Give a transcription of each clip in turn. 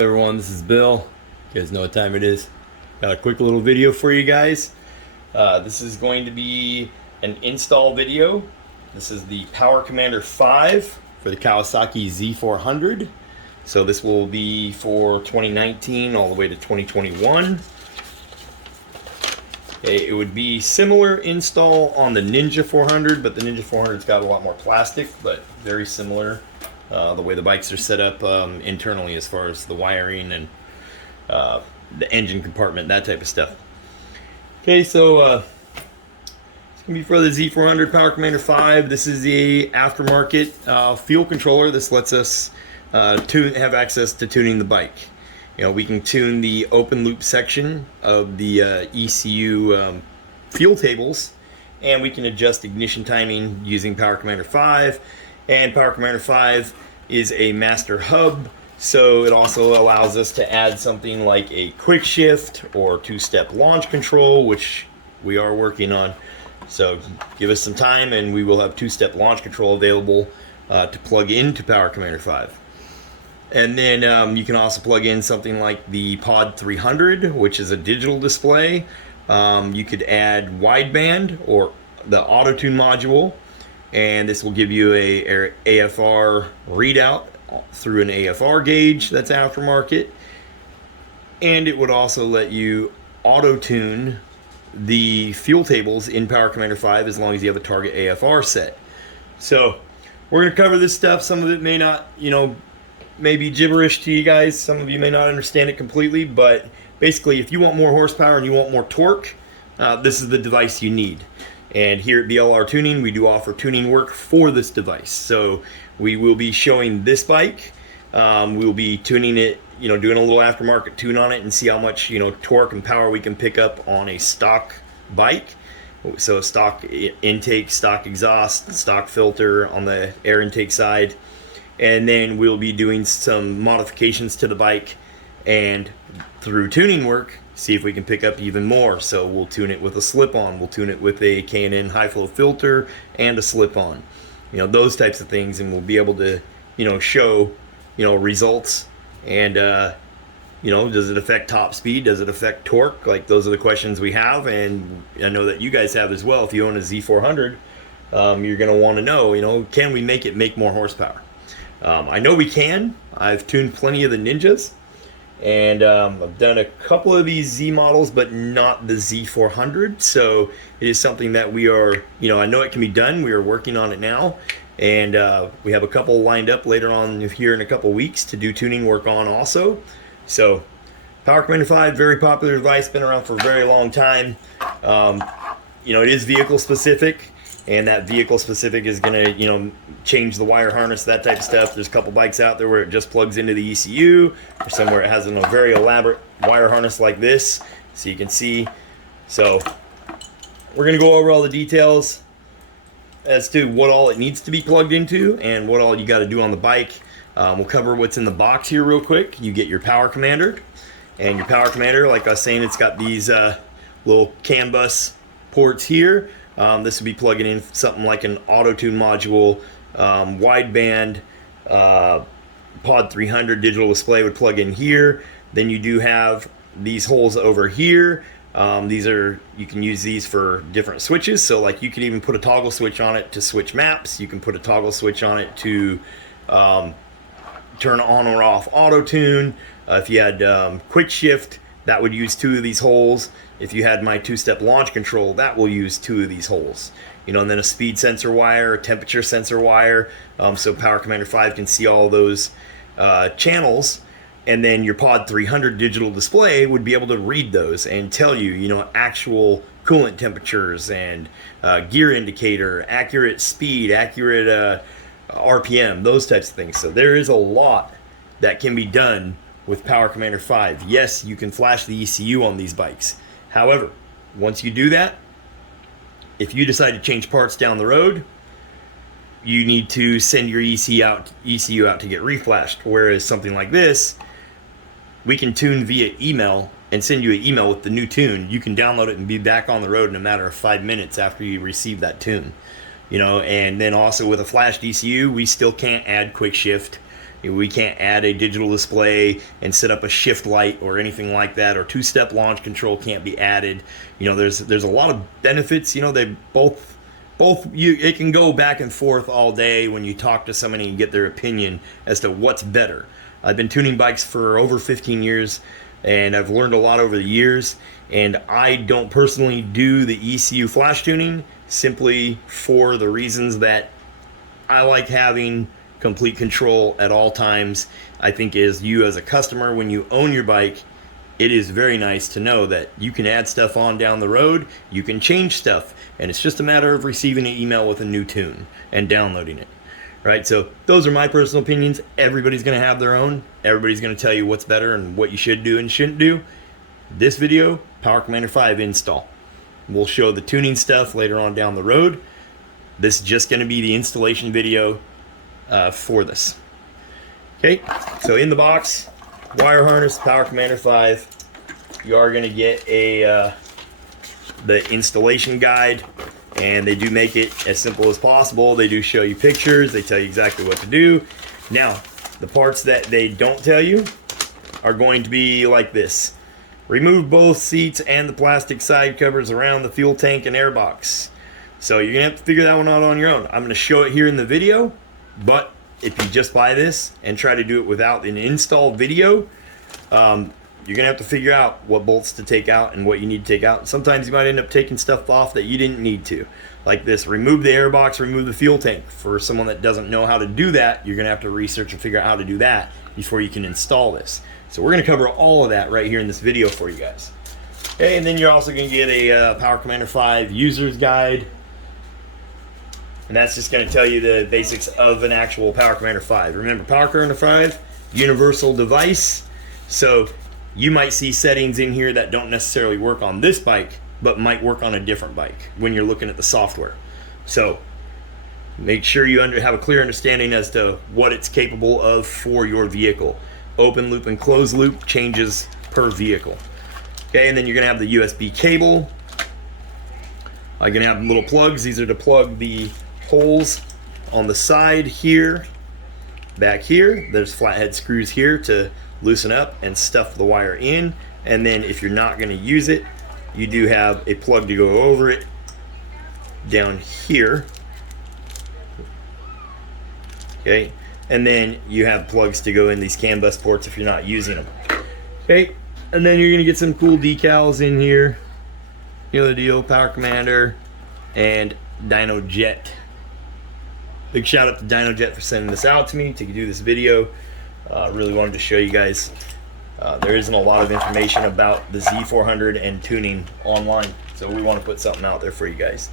Everyone, this is Bill. You guys know what time it is. Got a quick little video for you guys. This is going to be an install video. This is the Power Commander 5 for the Kawasaki Z400. So this will be for 2019 all the way to 2021. Okay, it would be similar install on the Ninja 400, but the Ninja 400's got a lot more plastic, but very similar. The way the bikes are set up internally as far as the wiring and the engine compartment, that type of stuff. Okay, so it's going to be for the Z400 Power Commander 5. This is the aftermarket fuel controller. This lets us have access to tuning the bike. You know, we can tune the open loop section of the ECU fuel tables, and we can adjust ignition timing using Power Commander 5. And Power Commander 5 is a master hub, so it also allows us to add something like a quick shift or two-step launch control, which we are working on. So give us some time and we will have two-step launch control available to plug into Power Commander 5. And then you can also plug in something like the Pod 300, which is a digital display. You could add wideband or the auto-tune module, and this will give you a AFR readout through an AFR gauge that's aftermarket. And it would also let you auto-tune the fuel tables in Power Commander 5 as long as you have a target AFR set. So we're going to cover this stuff. Some of it may not, may be gibberish to you guys. Some of you may not understand it completely, but basically if you want more horsepower and you want more torque, this is the device you need. And here at BLRTUNING, we do offer tuning work for this device. So we will be showing this bike. We'll be tuning it, doing a little aftermarket tune on it and see how much, torque and power we can pick up on a stock bike. So stock intake, stock exhaust, stock filter on the air intake side. And then we'll be doing some modifications to the bike, and through tuning work, see if we can pick up even more. So we'll tune it with a slip-on, we'll tune it with a K&N high flow filter and a slip-on, those types of things, and we'll be able to show results. And does it affect top speed, does it affect torque? Like, those are the questions we have, and I know that you guys have as well. If you own a Z400, you're going to want to know, can we make it make more horsepower? I know we can. I've tuned plenty of the Ninjas, and I've done a couple of these Z models, but not the Z400. So it is something that we are, I know it can be done. We are working on it now, and we have a couple lined up later on here in a couple weeks to do tuning work on also. So Power Commander 5, very popular device, been around for a very long time. It is vehicle specific, and that vehicle specific is going to, change the wire harness, that type of stuff. There's a couple bikes out there where it just plugs into the ECU, or somewhere it has a very elaborate wire harness like this, so you can see. So we're going to go over all the details as to what all it needs to be plugged into and what all you got to do on the bike. We'll cover what's in the box here real quick. You get your Power Commander, and your Power Commander, like I was saying, it's got these little CAN bus ports here. This would be plugging in something like an auto-tune module, wideband, Pod 300 digital display would plug in here. Then you do have these holes over here. You can use these for different switches. So like, you can even put a toggle switch on it to switch maps. You can put a toggle switch on it to turn on or off auto-tune. If you had quick shift, that would use two of these holes. If you had my two-step launch control, that will use two of these holes. And then a speed sensor wire, a temperature sensor wire, so Power Commander 5 can see all those channels. And then your Pod 300 digital display would be able to read those and tell you, actual coolant temperatures and gear indicator, accurate speed, accurate RPM, those types of things. So there is a lot that can be done with Power Commander 5. Yes, you can flash the ECU on these bikes. However, once you do that, if you decide to change parts down the road, you need to send your ECU out to get reflashed. Whereas something like this, we can tune via email and send you an email with the new tune. You can download it and be back on the road in a matter of 5 minutes after you receive that tune. And then also with a flashed ECU, we still can't add quick shift We can't add a digital display and set up a shift light or anything like that, or two-step launch control can't be added. There's a lot of benefits. They both it can go back and forth all day when you talk to somebody and get their opinion as to what's better. I've been tuning bikes for over 15 years, and I've learned a lot over the years, and I don't personally do the ECU flash tuning simply for the reasons that I like having complete control at all times. I think as a customer, when you own your bike, it is very nice to know that you can add stuff on down the road, you can change stuff, and it's just a matter of receiving an email with a new tune and downloading it, right? So those are my personal opinions. Everybody's going to have their own. Everybody's going to tell you what's better and what you should do and shouldn't do. This video, Power Commander 5 install. We'll show the tuning stuff later on down the road. This is just going to be the installation video for this. Okay, so in the box, wire harness, Power Commander 5. You are going to get the installation guide, and they do make it as simple as possible. They do show you pictures. They tell you exactly what to do. Now, the parts that they don't tell you are going to be like this. Remove both seats and the plastic side covers around the fuel tank and airbox. So you're going to have to figure that one out on your own. I'm going to show it here in the video, but if you just buy this and try to do it without an install video, you're going to have to figure out what bolts to take out and what you need to take out. Sometimes you might end up taking stuff off that you didn't need to. Like this, remove the airbox, remove the fuel tank. For someone that doesn't know how to do that, you're going to have to research and figure out how to do that before you can install this. So we're going to cover all of that right here in this video for you guys. Okay, and then you're also going to get a Power Commander 5 user's guide. And that's just going to tell you the basics of an actual Power Commander 5. Remember, Power Commander 5, universal device. So you might see settings in here that don't necessarily work on this bike, but might work on a different bike when you're looking at the software. So make sure you have a clear understanding as to what it's capable of for your vehicle. Open loop and closed loop changes per vehicle. Okay, and then you're going to have the USB cable. I'm going to have little plugs. These are to plug the holes on the side here, back here. There's flathead screws here to loosen up and stuff the wire in. And then if you're not going to use it, you do have a plug to go over it down here. Okay, and then you have plugs to go in these CAN bus ports if you're not using them. Okay, and then you're going to get some cool decals in here. You know the deal, Power Commander and DYNOJET. Big shout out to DYNOJET for sending this out to me to do this video. Really wanted to show you guys. There isn't a lot of information about the Z400 and tuning online, so we want to put something out there for you guys.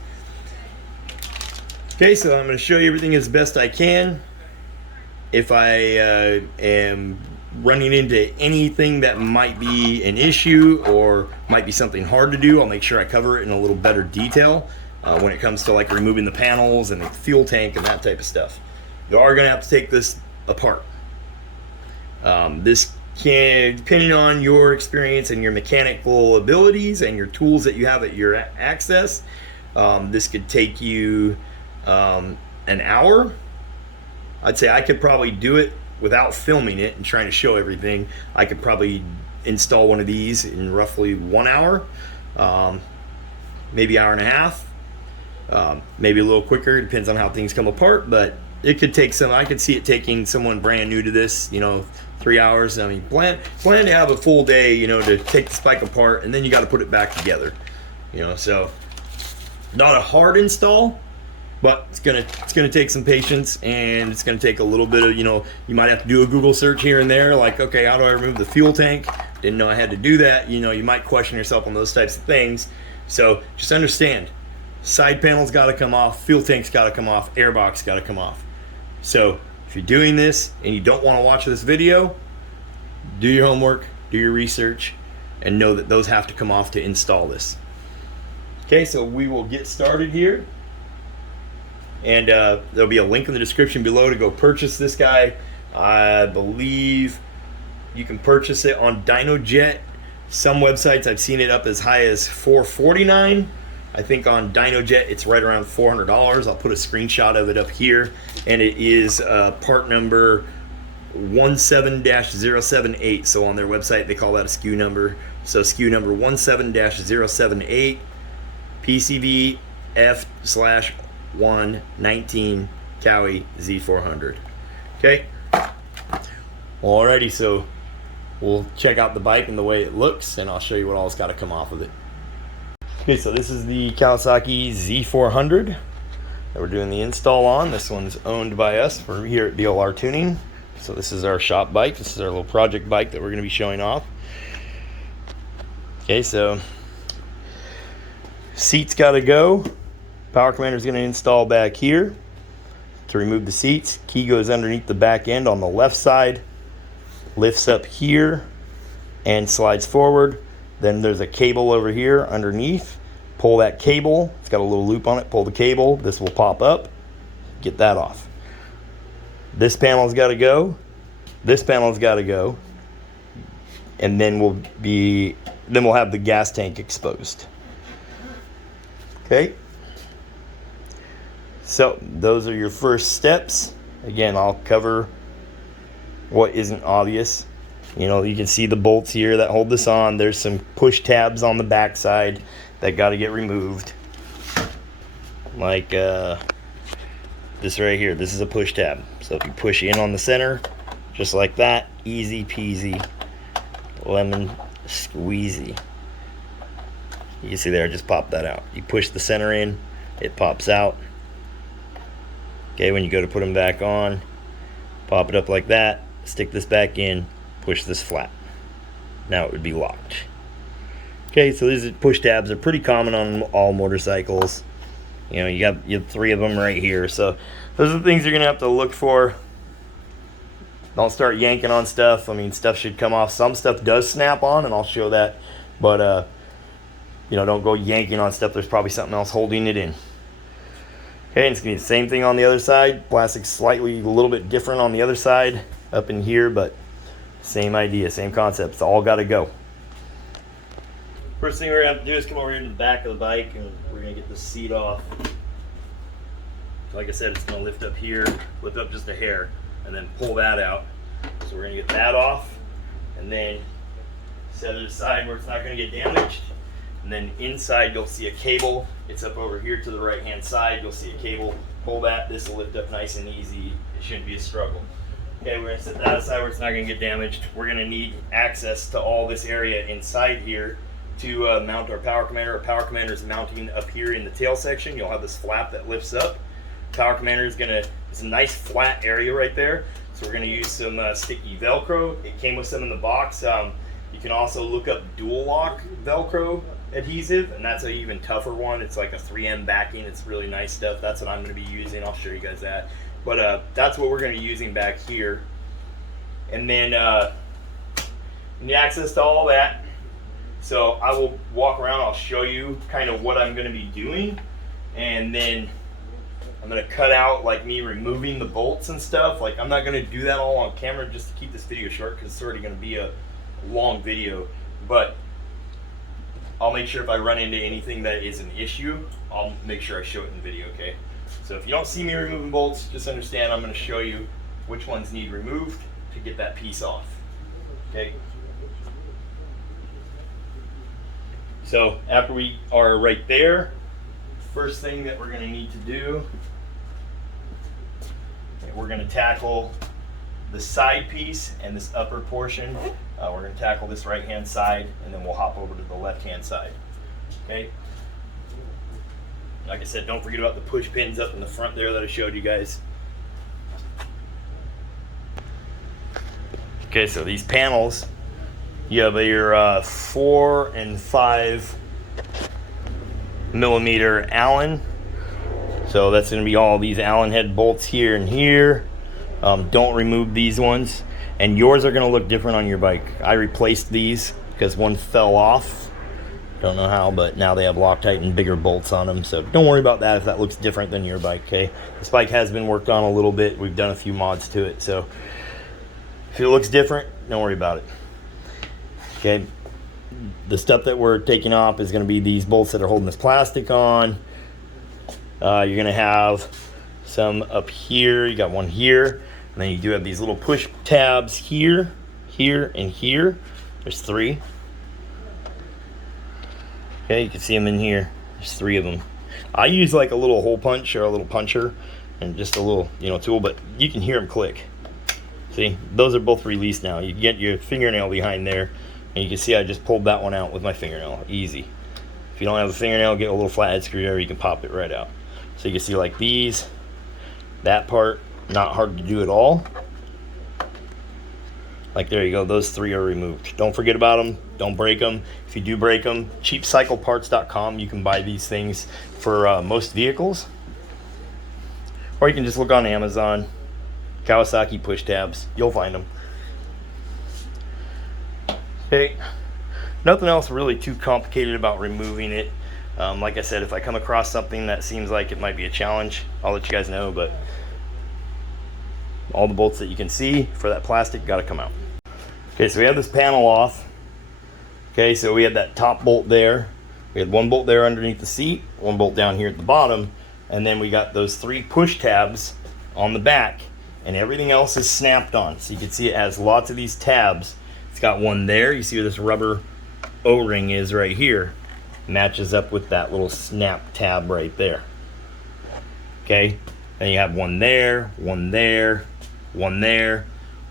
Okay, so I'm going to show you everything as best I can. If I am running into anything that might be an issue or might be something hard to do, I'll make sure I cover it in a little better detail when it comes to like removing the panels and the fuel tank and that type of stuff. You are going to have to take this apart. This can, depending on your experience and your mechanical abilities and your tools that you have at your access, this could take you an hour. I'd say I could probably do it without filming it and trying to show everything. I could probably install one of these in roughly 1 hour, maybe hour and a half, maybe a little quicker. Depends on how things come apart, but it could take some. I could see it taking someone brand new to this, 3 hours. I mean, plan to have a full day, to take the bike apart, and then you got to put it back together, So not a hard install, but it's gonna take some patience, and it's gonna take a little bit of, you might have to do a Google search here and there, like, okay, how do I remove the fuel tank? Didn't know I had to do that. You might question yourself on those types of things. So just understand, side panel's got to come off, fuel tank's got to come off, airbox got to come off. So if you're doing this and you don't want to watch this video, do your homework, do your research, and know that those have to come off to install this. Okay, so we will get started here. And there'll be a link in the description below to go purchase this guy. I believe you can purchase it on DYNOJET. Some websites I've seen it up as high as $449. I think on DYNOJET it's right around $400. I'll put a screenshot of it up here, and it is part number 17-078. So on their website, they call that a SKU number. So SKU number 17-078, PCV F/119 Kawi Z400. Okay. Alrighty, so we'll check out the bike and the way it looks, and I'll show you what all's got to come off of it. Okay, so this is the Kawasaki Z400 that we're doing the install on. This one's owned by us. We're here at BLRTUNING. So this is our shop bike. This is our little project bike that we're going to be showing off. Okay, so seats got to go. Power commander is going to install back here to remove the seats. Key goes underneath the back end on the left side, lifts up here and slides forward. Then there's a cable over here underneath. Pull that cable. It's got a little loop on it. Pull the cable. This will pop up. Get that off. This panel's got to go. This panel's got to go. And then we'll have the gas tank exposed. Okay. So those are your first steps. Again, I'll cover what isn't obvious. You know, you can see the bolts here that hold this on. There's some push tabs on the back side that got to get removed. Like this right here. This is a push tab. So if you push in on the center, just like that, easy peasy, lemon squeezy. You can see there, I just popped that out. You push the center in, it pops out. Okay, when you go to put them back on, pop it up like that, stick this back in, push this flat. Now it would be locked. Okay, so these push tabs are pretty common on all motorcycles. You know, you have 3 of them right here. So those are the things you're gonna have to look for. Don't start yanking on stuff. I mean, stuff should come off. Some stuff does snap on, and I'll show that. But you know, don't go yanking on stuff. There's probably something else holding it in. Okay, and it's gonna be the same thing on the other side. Plastic's slightly a little bit different on the other side up in here, but same idea, same concept. It's all got to go. First thing we're gonna have to do is come over here to the back of the bike, and we're gonna get the seat off. Like I said, it's gonna lift up here, lift up just a hair, and then pull that out. So we're gonna get that off, and then set it aside where it's not gonna get damaged. And then inside you'll see a cable. It's up over here to the right hand side. You'll see a cable. Pull that. This will lift up nice and easy. It shouldn't be a struggle. Okay, we're gonna set that aside where it's not gonna get damaged. We're gonna need access to all this area inside here to mount our power commander. Our power commander is mounting up here in the tail section. You'll have this flap that lifts up. Power commander is it's a nice flat area right there. So we're gonna use some sticky Velcro. It came with some in the box. You can also look up dual lock Velcro adhesive, and that's an even tougher one. It's like a 3M backing. It's really nice stuff. That's what I'm going to be using. I'll show you guys that. But that's what we're going to be using back here. And then the access to all that. So I will walk around. I'll show you kind of what I'm going to be doing, and then I'm going to cut out like me removing the bolts and stuff. Like, I'm not going to do that all on camera just to keep this video short, because it's already going to be a long video. But I'll make sure if I run into anything that is an issue, I'll make sure I show it in the video, okay? So if you don't see me removing bolts, just understand I'm going to show you which ones need removed to get that piece off, okay? So after we are right there, first thing that we're going to need to do, we're going to tackle the side piece and this upper portion. We're going to tackle this right hand side, and then we'll hop over to the left hand side. Okay. Like I said, don't forget about the push pins up in the front there that I showed you guys. Okay, so these panels, you have your 4 and 5 millimeter Allen. So that's going to be all these Allen head bolts here and here. Don't remove these ones, and yours are going to look different on your bike. I replaced these because one fell off. Don't know how, but now they have Loctite and bigger bolts on them, so don't worry about that if that looks different than your bike. Okay, this bike has been worked on a little bit. We've done a few mods to it, so if it looks different, don't worry about it. Okay, the stuff that we're taking off is going to be these bolts that are holding this plastic on. You're going to have some up here. You got one here. And then you do have these little push tabs here, here, and here. There's 3. Okay, you can see them in here. There's 3 of them. I use like a little hole punch or a little puncher and just a little, you know, tool, but you can hear them click. See, those are both released now. You get your fingernail behind there, and you can see I just pulled that one out with my fingernail. Easy. If you don't have a fingernail, get a little flathead screwdriver, you can pop it right out. So you can see like these, that part, not hard to do at all. Like there you go, those 3 are removed. Don't forget about them, don't break them. If you do break them, cheapcycleparts.com, you can buy these things for most vehicles. Or you can just look on Amazon, Kawasaki push tabs, you'll find them. Okay, nothing else really too complicated about removing it. Like I said, if I come across something that seems like it might be a challenge, I'll let you guys know, but all the bolts that you can see for that plastic got to come out. Okay, so we have this panel off. Okay, so we had that top bolt there. We had 1 bolt there underneath the seat, 1 bolt down here at the bottom, and then we got those 3 push tabs on the back, and everything else is snapped on. So you can see it has lots of these tabs. It's got 1 there. You see where this rubber O-ring is right here. Matches up with that little snap tab right there. Okay, then you have 1 there, 1 there, 1 there,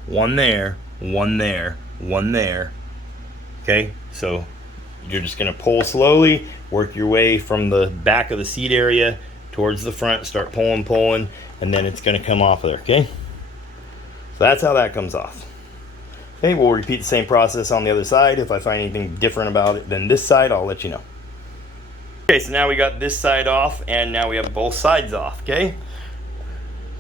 1 there, 1 there, 1 there. Okay, so you're just going to pull slowly, work your way from the back of the seat area towards the front, start pulling, and then it's going to come off of there. Okay, so that's how that comes off. Okay, we'll repeat the same process on the other side. If I find anything different about it than this side, I'll let you know. Okay, so now we got this side off, and now we have both sides off. Okay,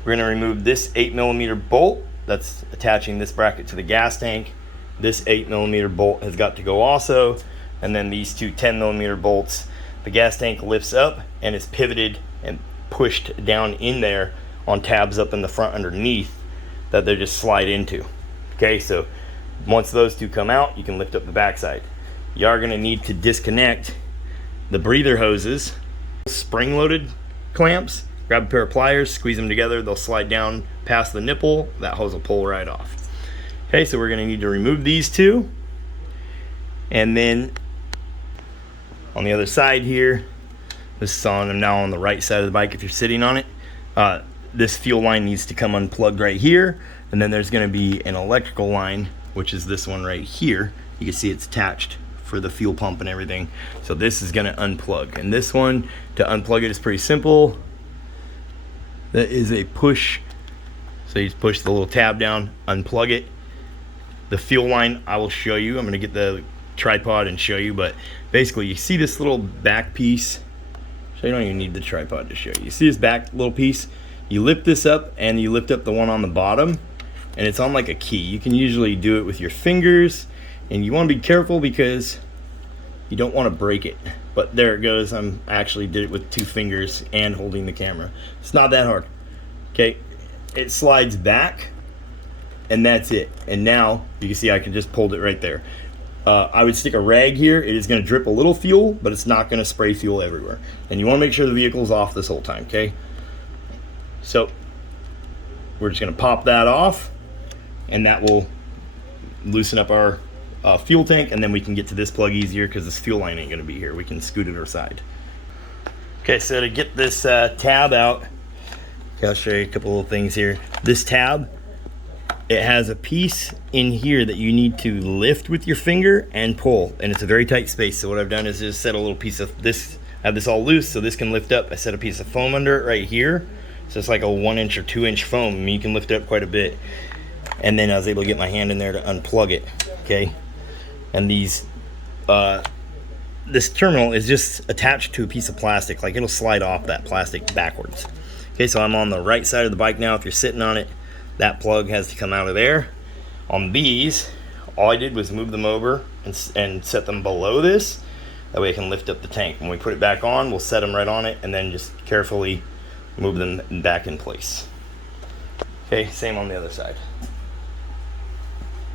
we're going to remove this 8mm bolt that's attaching this bracket to the gas tank. This 8mm bolt has got to go also, and then these 2 10mm bolts. The gas tank lifts up and is pivoted and pushed down in there on tabs up in the front underneath that they just slide into. Okay, so once those 2 come out, you can lift up the backside. You are going to need to disconnect the breather hoses, spring-loaded clamps. Grab a pair of pliers, squeeze them together, they'll slide down past the nipple, that hose will pull right off. Okay, so we're going to need to remove these 2. And then on the other side here, this is on, I'm now on the right side of the bike if you're sitting on it. This fuel line needs to come unplugged right here, and then there's going to be an electrical line, which is this one right here. You can see it's attached for the fuel pump and everything. So this is going to unplug, and this one, to unplug it, is pretty simple. That is a push. So you just push the little tab down, unplug it. The fuel line, I will show you. I'm going to get the tripod and show you, but basically you see this little back piece. So you don't even need the tripod to show you. You see this back little piece? You lift this up and you lift up the one on the bottom, and it's on like a key. You can usually do it with your fingers, and you want to be careful because you don't want to break it. But there it goes. I actually did it with 2 fingers and holding the camera. It's not that hard. Okay, it slides back, and that's it. And now you can see I can just pulled it right there. I would stick a rag here. It is going to drip a little fuel, but it's not going to spray fuel everywhere. And you want to make sure the vehicle is off this whole time. Okay, so we're just going to pop that off, and that will loosen up our fuel tank, and then we can get to this plug easier because this fuel line ain't going to be here. We can scoot it aside. Okay, so to get this tab out, okay, I'll show you a couple little things here. This tab, it has a piece in here that you need to lift with your finger and pull, and it's a very tight space. So what I've done is just set a little piece of this, I have this all loose so this can lift up. I set a piece of foam under it right here, so it's like a 1-inch or 2-inch foam. I mean, you can lift it up quite a bit. And then I was able to get my hand in there to unplug it. Okay, and these this terminal is just attached to a piece of plastic. Like, it'll slide off that plastic backwards. Okay, so I'm on the right side of the bike now. If you're sitting on it, that plug has to come out of there. On these, all I did was move them over and set them below this. That way I can lift up the tank. When we put it back on, we'll set them right on it and then just carefully move them back in place. Okay, same on the other side.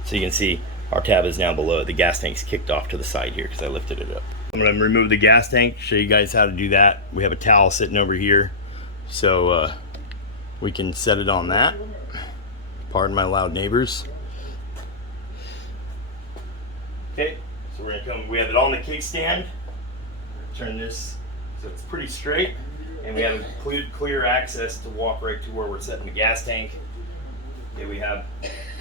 So you can see our tab is now below it. The gas tank's kicked off to the side here because I lifted it up. I'm going to remove the gas tank, show you guys how to do that. We have a towel sitting over here, so we can set it on that. Pardon my loud neighbors. Okay, so we're gonna come, we have it on the kickstand. Turn this so it's pretty straight, and we have clear access to walk right to where we're setting the gas tank. Okay, we have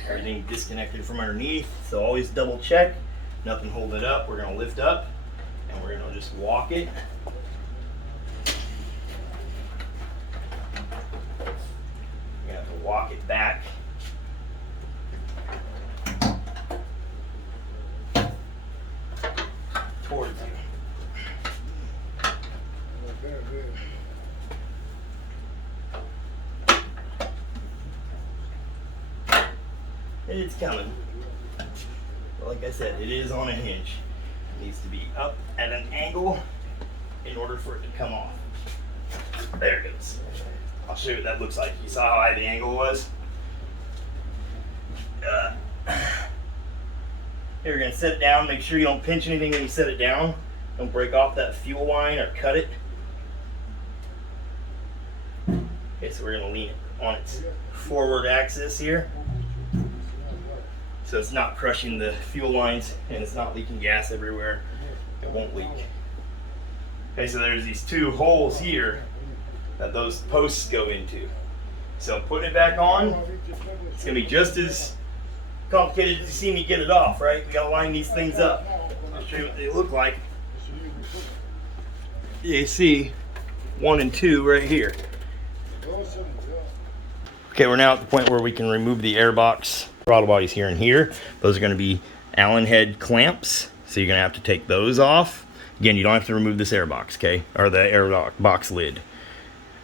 everything disconnected from underneath, so always double check. Nothing holding it up. We're gonna lift up, and we're gonna just walk it. We're gonna have to walk it back. Towards you. It's coming. But like I said, it is on a hinge. It needs to be up at an angle in order for it to come off. There it goes. I'll show you what that looks like. You saw how high the angle was? Here, we're going to set it down. Make sure you don't pinch anything when you set it down. Don't break off that fuel line or cut it. Okay, so we're going to lean it on its forward axis here, so it's not crushing the fuel lines and it's not leaking gas everywhere. It won't leak. Okay, so there's these two holes here that those posts go into. So putting it back on, it's going to be just as complicated as you see me get it off, right? We got to line these things up. I'll show you what they look like. You see 1 and 2 right here. Okay, we're now at the point where we can remove the airbox throttle bodies here and here. Those are going to be Allen head clamps, so you're going to have to take those off. Again, you don't have to remove this airbox, okay, or the airbox lid.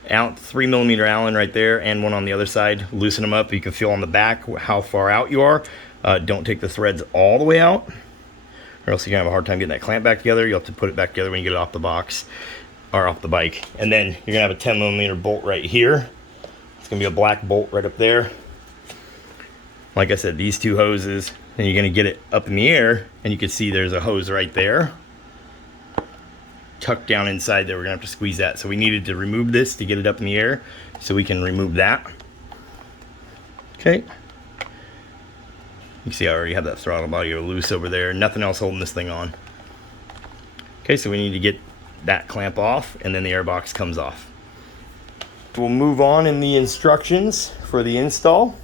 Out 3mm Allen right there, and one on the other side. Loosen them up. You can feel on the back how far out you are. Don't take the threads all the way out, or else you're going to have a hard time getting that clamp back together. You'll have to put it back together when you get it off the box or off the bike. And then you're going to have a 10mm bolt right here. It's going to be a black bolt right up there. Like I said, these two hoses, and you're going to get it up in the air, and you can see there's a hose right there. Tucked down inside there, we're going to have to squeeze that. So we needed to remove this to get it up in the air, so we can remove that. Okay. You can see I already have that throttle body loose over there. Nothing else holding this thing on. Okay, so we need to get that clamp off, and then the airbox comes off. We'll move on in the instructions for the install.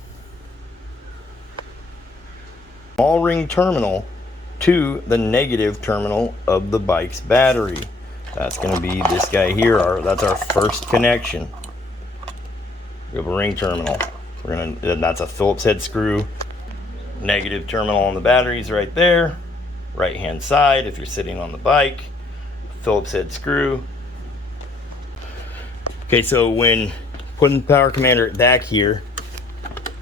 Small ring terminal to the negative terminal of the bike's battery. That's going to be this guy here. That's our first connection. We have a ring terminal. That's a Phillips head screw. Negative terminal on the batteries right there. Right hand side if you're sitting on the bike. Phillips head screw. Okay, so when putting the power commander back here,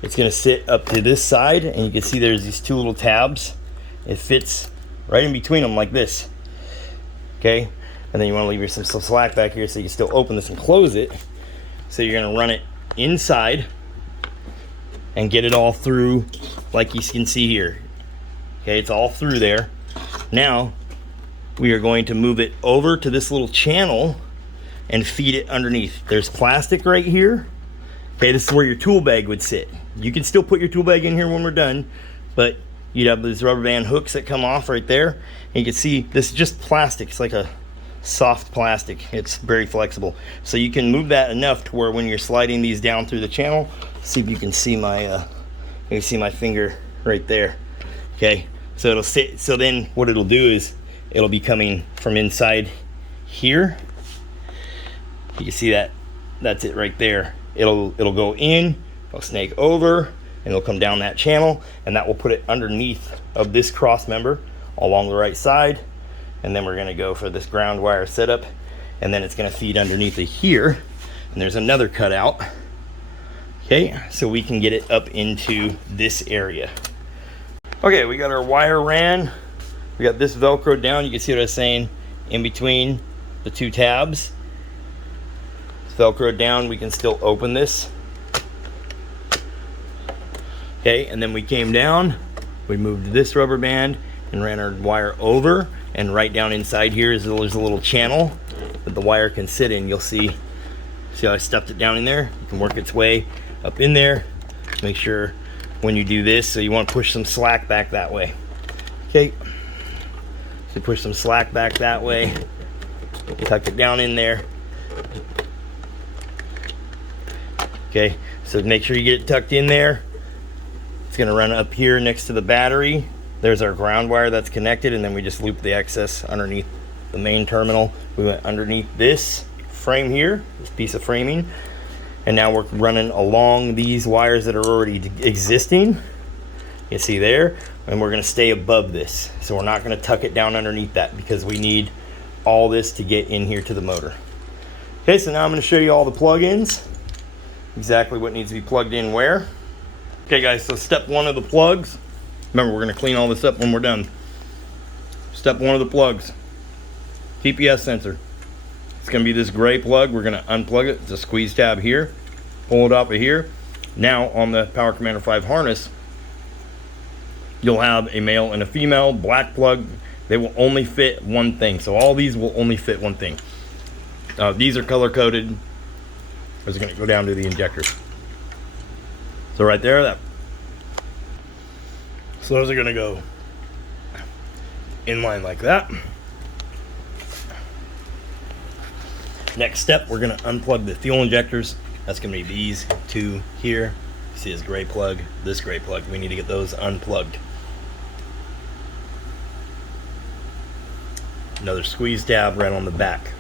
it's going to sit up to this side, and you can see there's these two little tabs. It fits right in between them like this. Okay, and then you want to leave yourself some slack back here so you can still open this and close it. So you're going to run it inside and get it all through like you can see here. Okay, it's all through there. Now we are going to move it over to this little channel and feed it underneath. There's plastic right here. Okay, this is where your tool bag would sit. You can still put your tool bag in here when we're done, but you'd have these rubber band hooks that come off right there. And you can see this is just plastic. It's like a soft plastic. It's very flexible. So you can move that enough to where when you're sliding these down through the channel, see if you can see my finger right there. Okay, so it'll sit. So then what it'll do is it'll be coming from inside here. You can see that. That's it right there. It'll go in, it'll snake over, and it'll come down that channel, and that will put it underneath of this cross member along the right side. And then we're going to go for this ground wire setup, and then it's going to feed underneath it here. And there's another cutout. Okay, so we can get it up into this area. Okay, we got our wire ran. We got this Velcro down. You can see what I was saying in between the two tabs. Velcro down, we can still open this. Okay, and then we came down, we moved this rubber band and ran our wire over, and right down inside here is there's a little channel that the wire can sit in. You'll see how I stuffed it down in there. It can work its way up in there. Make sure when you do this. So you want to push some slack back that way. Okay, so push some slack back that way, tuck it down in there. Okay, so make sure you get it tucked in there. It's going to run up here next to the battery. There's our ground wire that's connected, and then we just loop the excess underneath the main terminal. We went underneath this frame here, this piece of framing, and now we're running along these wires that are already existing. You see there, and we're going to stay above this. So we're not going to tuck it down underneath that because we need all this to get in here to the motor. Okay, so now I'm going to show you all the plug-ins, exactly what needs to be plugged in where. Okay guys, so step one of the plugs. Remember, we're going to clean all this up when we're done. Step one of the plugs, TPS sensor. It's going to be this gray plug. We're going to unplug it. It's a squeeze tab here. Pull it off of here. Now on the Power Commander 5 harness, you'll have a male and a female black plug. They will only fit one thing. So all these will only fit one thing. These are color coded. Those are going to go down to the injectors. So right there, so those are going to go in line like that. Next step, we're going to unplug the fuel injectors. That's going to be these two here. You see this gray plug, this gray plug. We need to get those unplugged. Another squeeze tab right on the back.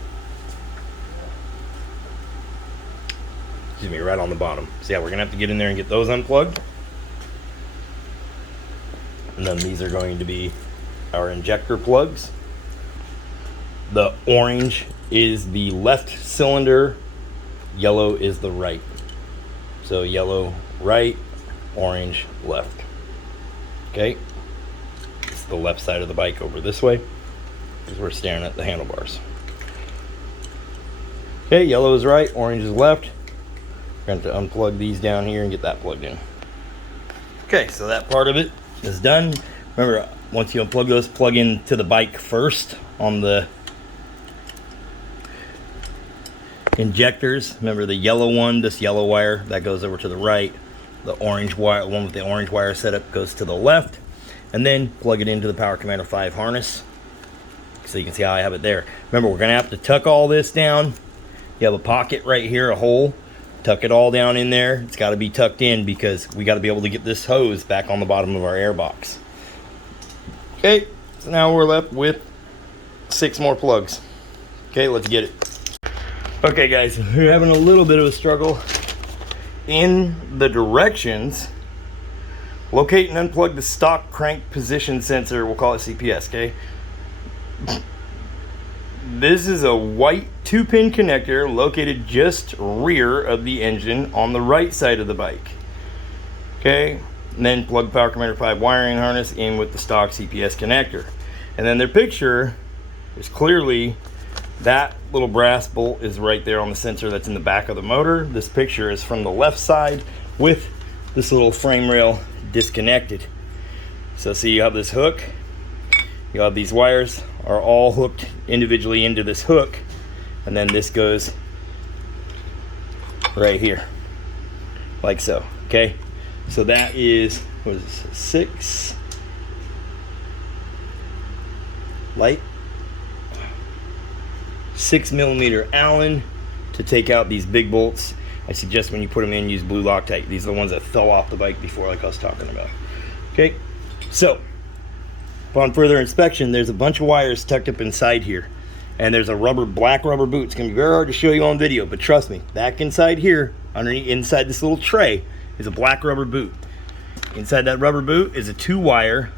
Excuse me, right on the bottom. So yeah, we're gonna have to get in there and get those unplugged. And then these are going to be our injector plugs. The orange is the left cylinder, yellow is the right. So yellow right, orange left. Okay, it's the left side of the bike over this way, because we're staring at the handlebars. Okay, yellow is right, orange is left. We're going to unplug these down here and get that plugged in. Okay, so that part of it is done. Remember, once you unplug those, plug into the bike first on the injectors. Remember the yellow one, this yellow wire, that goes over to the right. The orange wire, one with the orange wire setup, goes to the left. And then plug it into the Power Commander 5 harness. So you can see how I have it there. Remember, we're going to have to tuck all this down. You have a pocket right here, a hole. Tuck it all down in there. It's got to be tucked in because we got to be able to get this hose back on the bottom of our air box. Okay, so now we're left with 6 more plugs. Okay, let's get it. Okay guys, we're having a little bit of a struggle in the directions. Locate and unplug the stock crank position sensor. We'll call it CPS, okay? This is a white 2-pin connector located just rear of the engine on the right side of the bike. Okay, and then plug Power Commander 5 wiring harness in with the stock CPS connector. And then their picture is clearly that little brass bolt is right there on the sensor that's in the back of the motor. This picture is from the left side with this little frame rail disconnected. So see, you have this hook. You have these wires are all hooked individually into this hook, and then this goes right here like so. Okay, so that is, what is this, 6 light 6mm Allen to take out these big bolts. I suggest when you put them in, use blue Loctite. These are the ones that fell off the bike before, like I was talking about. Okay, so upon further inspection, there's a bunch of wires tucked up inside here, and there's a black rubber boot. It's gonna be very hard to show you on video, but trust me, back inside here, underneath, inside this little tray, is a black rubber boot. Inside that rubber boot is a 2-wire.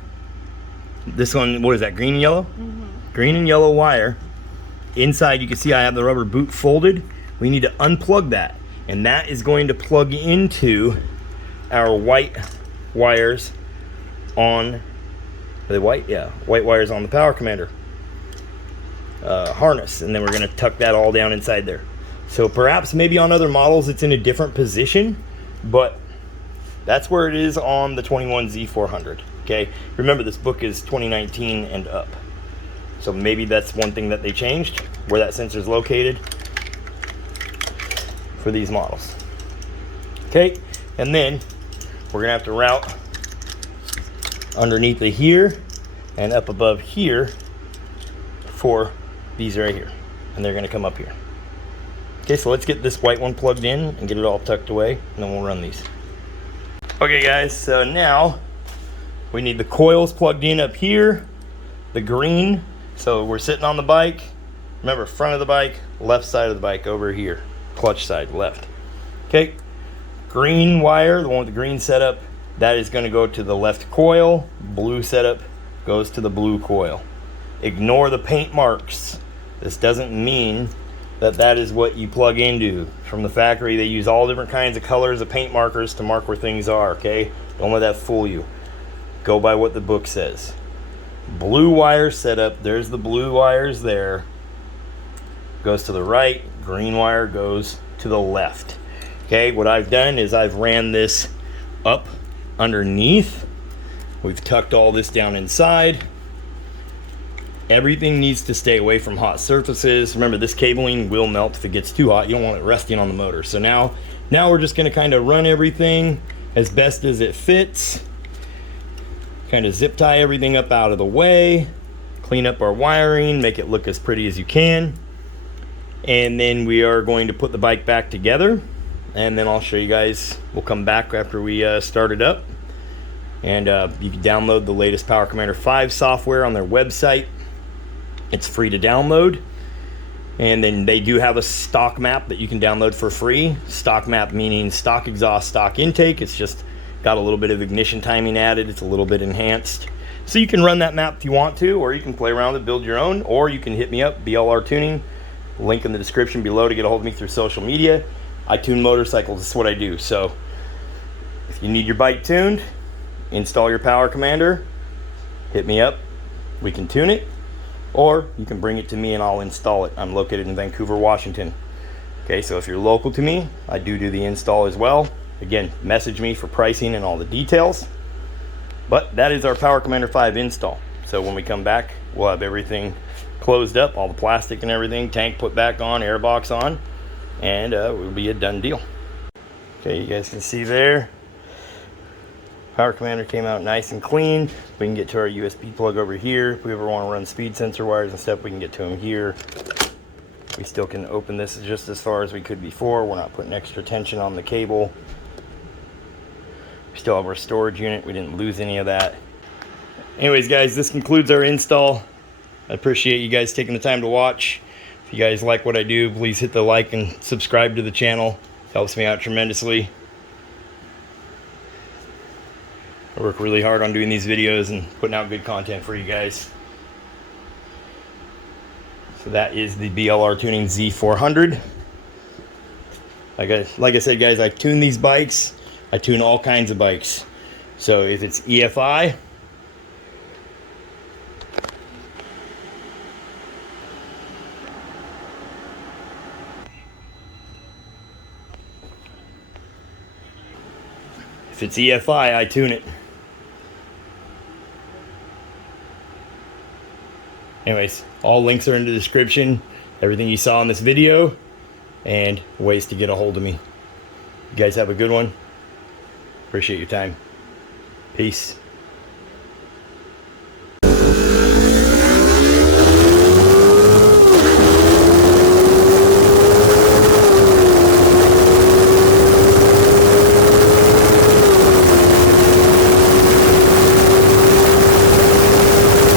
This one, what is that? Green and yellow? Mm-hmm. Green and yellow wire. Inside, you can see I have the rubber boot folded. We need to unplug that, and that is going to plug into our white wires on. Are they white? Yeah, white wires on the Power Commander harness, and then we're going to tuck that all down inside there. So perhaps maybe on other models it's in a different position, but that's where it is on the 21 Z400. Okay, remember this book is 2019 and up, so maybe that's one thing that they changed, where that sensor is located for these models. Okay, and then we're gonna have to route underneath of here and up above here for these right here, and they're gonna come up here. Okay, so let's get this white one plugged in and get it all tucked away, and then we'll run these. Okay guys, so now we need the coils plugged in up here, the green. So we're sitting on the bike. Remember, front of the bike, left side of the bike over here. Clutch side, left. Okay, green wire, the one with the green setup, that is going to go to the left coil. Blue setup goes to the blue coil. Ignore the paint marks. This doesn't mean that that is what you plug into. From the factory, they use all different kinds of colors of paint markers to mark where things are, okay? Don't let that fool you. Go by what the book says. Blue wire setup, there's the blue wires there. Goes to the right, green wire goes to the left. Okay, what I've done is I've ran this up underneath. We've tucked all this down inside. Everything needs to stay away from hot surfaces. Remember, this cabling will melt if it gets too hot. You don't want it resting on the motor. So now we're just gonna kind of run everything as best as it fits. Kind of zip tie everything up out of the way. Clean up our wiring, make it look as pretty as you can. And then we are going to put the bike back together. And then I'll show you guys, we'll come back after we start it up. And you can download the latest Power Commander 5 software on their website. It's free to download. And then they do have a stock map that you can download for free. Stock map meaning stock exhaust, stock intake. It's just got a little bit of ignition timing added. It's a little bit enhanced. So you can run that map if you want to, or you can play around with it, build your own, or you can hit me up, BLRTUNING. Link in the description below to get a hold of me through social media. I tune motorcycles. This is what I do. So if you need your bike tuned, install your Power Commander, hit me up. We can tune it, or you can bring it to me and I'll install it. I'm located in Vancouver, Washington. Okay, so if you're local to me, I do the install as well. Again, message me for pricing and all the details. But that is our Power Commander 5 install. So when we come back, we'll have everything closed up, all the plastic and everything, tank put back on, airbox on, and it will be a done deal. Okay, you guys can see there, Power Commander came out nice and clean. We can get to our USB plug over here. If we ever want to run speed sensor wires and stuff, we can get to them here. We still can open this just as far as we could before. We're not putting extra tension on the cable. We still have our storage unit. We didn't lose any of that. Anyways, guys, this concludes our install. I appreciate you guys taking the time to watch. If you guys like what I do, please hit the like and subscribe to the channel. It helps me out tremendously. I work really hard on doing these videos and putting out good content for you guys. So that is the BLRTUNING Z400. Like I said, guys, I tune these bikes. I tune all kinds of bikes. So if it's EFI, I tune it. Anyways, all links are in the description. Everything you saw in this video and ways to get a hold of me. You guys have a good one. Appreciate your time. Peace.